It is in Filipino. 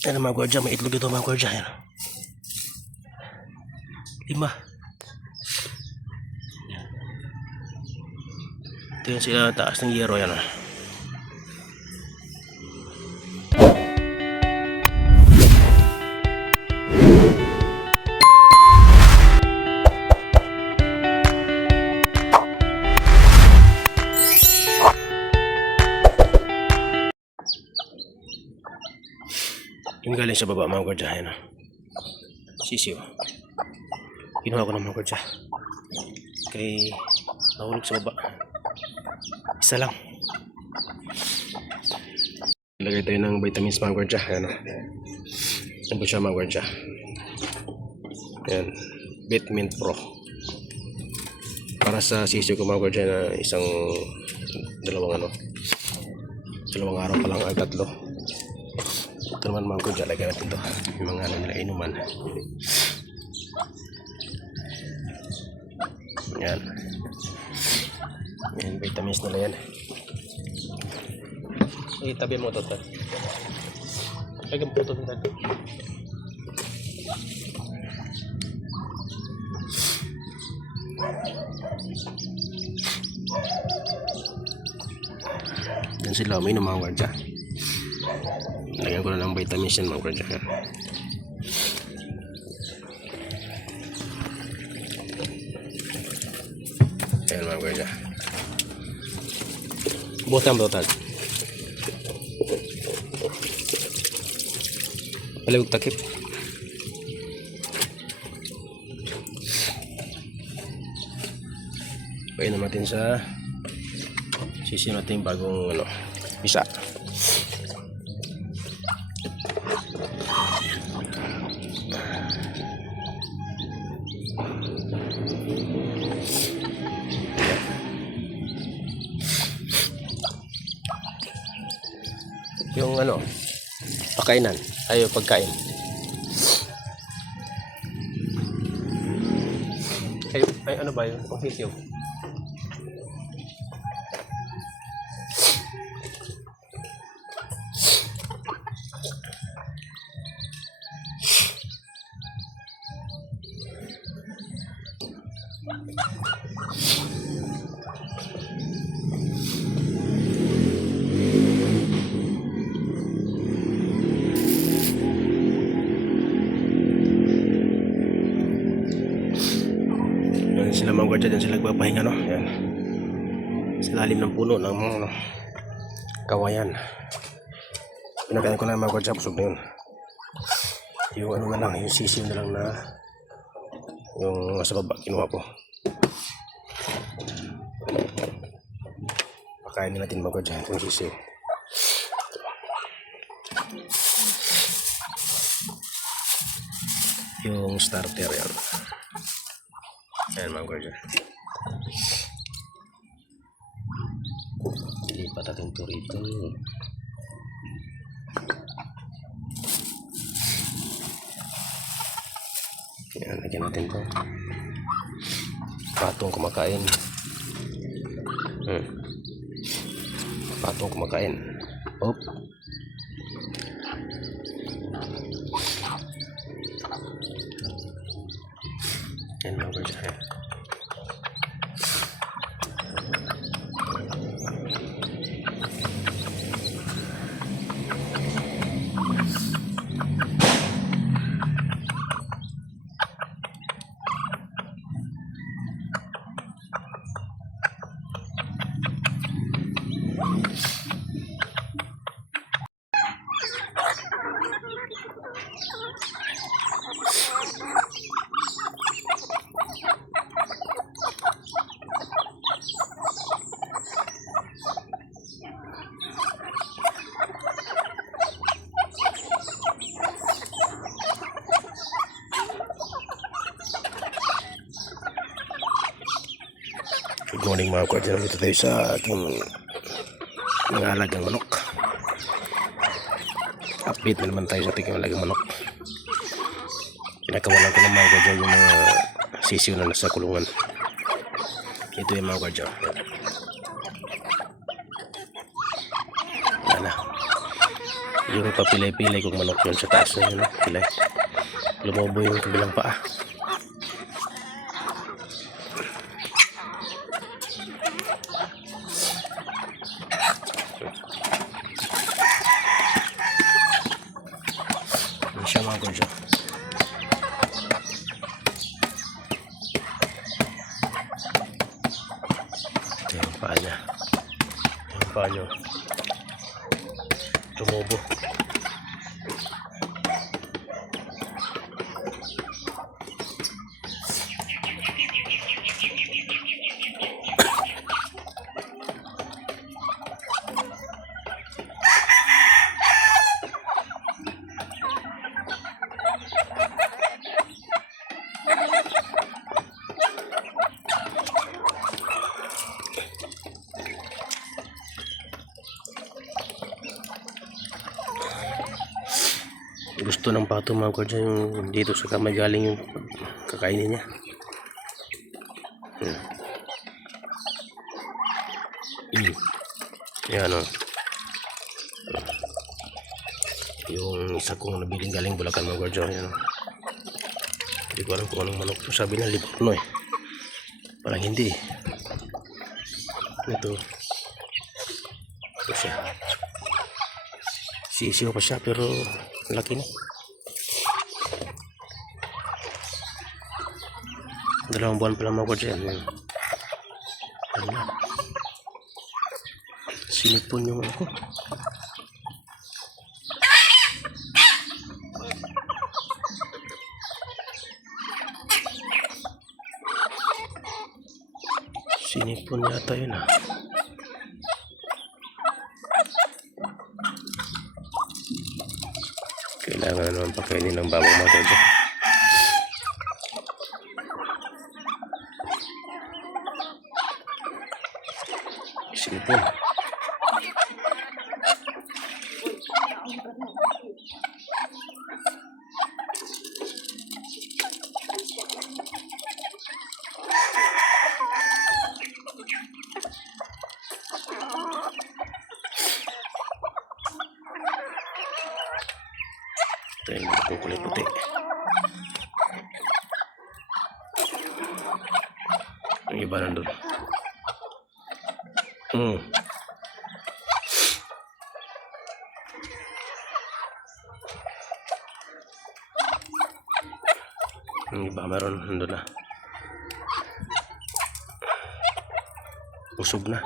Yan mga gwardiya, may itlog ito mga gwardiya. Yan. 5. Ito yung sila taas ng yero yan. Yung galing sa baba mga gwardiya. Yan. Sisiw. Kinuha ko ng mga gwardiya. Kay nahulog sa baba. Isa lang. Ilagay tayo ng vitamins mga gwardiya. Ayan o. Yan po siya mga gwardiya. Ayan. Vitamin Pro. Para sa sisiyo ko mga gwardiya na dalawang araw pa lang ay 3. Ito naman mga gwardiya. Lagyan natin ito. Yung mga nila inuman. Ayan. Yan, vitamins nila yan. Itabi mo ito. Lagyan po ito. Yan sila uminom mga gwardiya. Lagyan ko na ng vitamins yan mga gwardiya. Ayan mga gwardiya. Butang total. Palawag takip. Painom natin sa sisiyo natin bagong bisa. Yung pakainan ay pagkain ay ano ba yun? Pangsisiyo sila mga gwardiya. Dyan sila nagpapahinga yan. Sa lalim ng puno ng kawayan. Pinakain ko na mga gwardiya. Pusog na yun. Yung na lang, yung sisiw na lang na yung nasa baba kinuha ko. Pakainin natin mga gwardiya itong sisiw. Yung starter yan. Ayan mga gwardiya. Ilipat natin ito rito. Ayan, lagyan natin ito. Patong kumakain. Patong kumakain. Hop. Ayan mga gwardiya. Good morning mga kwardiya. Dito tayo sa aking mga alagang manok. Update na naman tayo sa ating alagang manok. Pinakawalan ko ng mga kwardiya yung mga sisiw na nasa kulungan. Ito yung mga kwardiya. Yan na. Yung papilay-pilay kong manok yun sa taas na yun. Pilay. Lumobo yung kabilang paa. Yan siya mga kodyo. Ito yung paa niya. Yung paa niyo. Tumubo. Gusto ng pato mga kodyo yung dito sa kamay galing yung kakainin niya. Yan o. Yung isa kong nabiling galing Bulacan mga kodyo. Yan o. Hindi ko alam kung anong manok to. Sabi na Livorno eh. Parang hindi. Ito. Ito siya. Sisiyo pa siya pero laki na. 2 buwan pa lang mga kodyo yan. Ano na. Sinipon yung ako. Sinipon yata yun ah. Kailangan naman pakainin ng babang mga kodyo. Sinipon. Ito yung kulay puti. Yung iba nandun. Yung iba meron nandun na. Usog na.